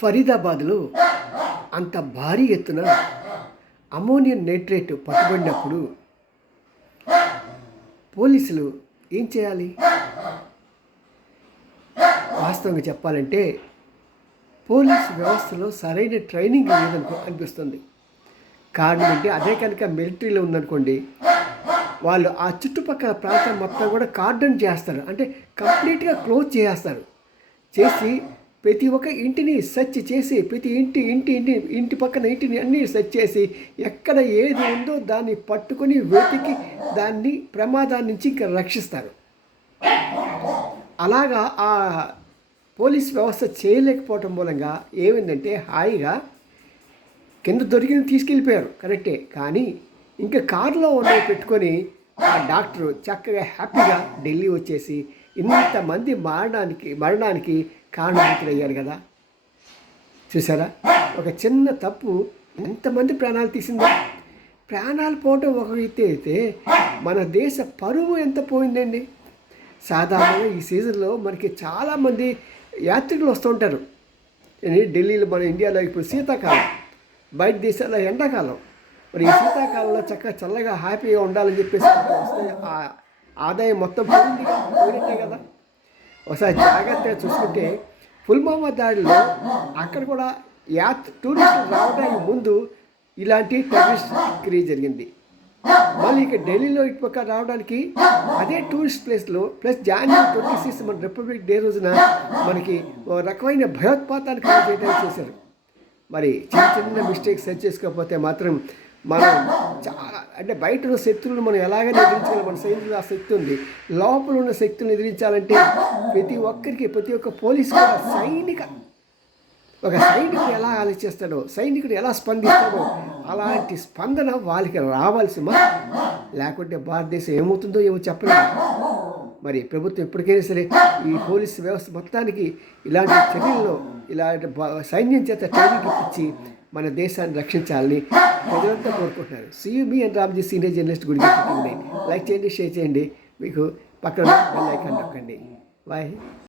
ఫరీదాబాద్లో అంత భారీ ఎత్తున అమోనియం నైట్రేట్ పట్టుబడినప్పుడు పోలీసులు ఏం చేయాలి? వాస్తవంగా చెప్పాలంటే పోలీస్ వ్యవస్థలో సరైన ట్రైనింగ్ లేదనుకో అనిపిస్తుంది. కారణం అంటే అదే కనుక మిలిటరీలో ఉందనుకోండి వాళ్ళు ఆ చుట్టుపక్కల ప్రాంతం మొత్తం కూడా కార్డన్ చేస్తారు. అంటే కంప్లీట్గా క్లోజ్ చేస్తారు చేసి ప్రతి ఒక్క ఇంటిని సెర్చ్ చేసి ప్రతి ఇంటి ఇంటి ఇంటి ఇంటి పక్కన ఇంటిని అన్ని సెర్చ్ చేసి ఎక్కడ ఏది ఉందో దాన్ని పట్టుకొని వెతికి దాన్ని ప్రమాదాల నుంచి ఇంకా రక్షిస్తారు. అలాగా ఆ పోలీస్ వ్యవస్థ చేయలేకపోవటం మూలంగా ఏమైందంటే హాయిగా కింద దొరికిన తీసుకెళ్ళిపోయారు. కరెక్టే. కానీ ఇంకా కారులో ఉన్నవి పెట్టుకొని ఆ డాక్టరు చక్కగా హ్యాపీగా ఢిల్లీ వచ్చేసి ఇంతమంది మరణానికి మరణానికి కారణభూతులయ్యారు కదా. చూసారా ఒక చిన్న తప్పు. ఎంతమంది ప్రాణాలు తీసిందా. ప్రాణాలు పోవటం ఒక ఎత్తి అయితే మన దేశ పరువు ఎంత పోయిందండి? సాధారణంగా ఈ సీజన్లో మనకి చాలామంది యాత్రికులు వస్తూ ఉంటారు. ఢిల్లీలో మన ఇండియాలో ఇప్పుడు శీతాకాలం. బయట దేశాల్లో ఎండాకాలం. మరి ఈ శీతాకాలంలో చక్కగా చల్లగా హ్యాపీగా ఉండాలని చెప్పేసి వస్తే ఆదాయం మొత్తం పోయింది. పోయినట్టే కదా. ఒకసారి జాగ్రత్తగా చూసుకుంటే పుల్వామా దాడిలో అక్కడ కూడా యాత్ టూరిస్టులు రావడానికి ముందు ఇలాంటి టెర్రరిస్ట్ క్రియ జరిగింది. మళ్ళీ ఇక ఢిల్లీలో ఇటు పక్క రావడానికి అదే టూరిస్ట్ ప్లేస్లో ప్లస్ జాన్వరి ట్వంటీ సిక్స్ మన రిపబ్లిక్ డే రోజున మనకి ఒక రకమైన భయోత్పాతానికి చేయడానికి చేశారు. మరి చిన్న చిన్న మిస్టేక్స్ సెట్ చేసుకోకపోతే మాత్రం మనం చాలా అంటే బయట ఉన్న శక్తులను మనం ఎలాగైనా ఎదిరించగలం. మన సైనికులు ఆ శక్తి ఉంది. లోపల ఉన్న శక్తులను ఎదిరించాలంటే ప్రతి ఒక్కరికి ప్రతి ఒక్క పోలీస్ కూడా సైనిక ఒక సైనికుడు ఎలా ఆలోచిస్తాడో సైనికుడు ఎలా స్పందిస్తాడో అలాంటి స్పందన వాళ్ళకి రావాల్సి మా. లేకుంటే భారతదేశం ఏమవుతుందో ఏమో చెప్పలేదు మరి ప్రభుత్వం ఎప్పటికైనా సరే ఈ పోలీస్ వ్యవస్థ మొత్తానికి ఇలాంటి చర్యల్లో ఇలాంటి సైన్యం చేత ట్రైనింగ్ ఇప్పించి మన దేశాన్ని రక్షించాలని ప్రజలంతా కోరుకుంటున్నారు. సియు అండ్ రామ్జీ సీనియర్ జర్నలిస్ట్ గురించి లైక్ చేయండి షేర్ చేయండి. మీకు పక్కన బెల్ ఐకాన్ నొక్కండి. బాయ్.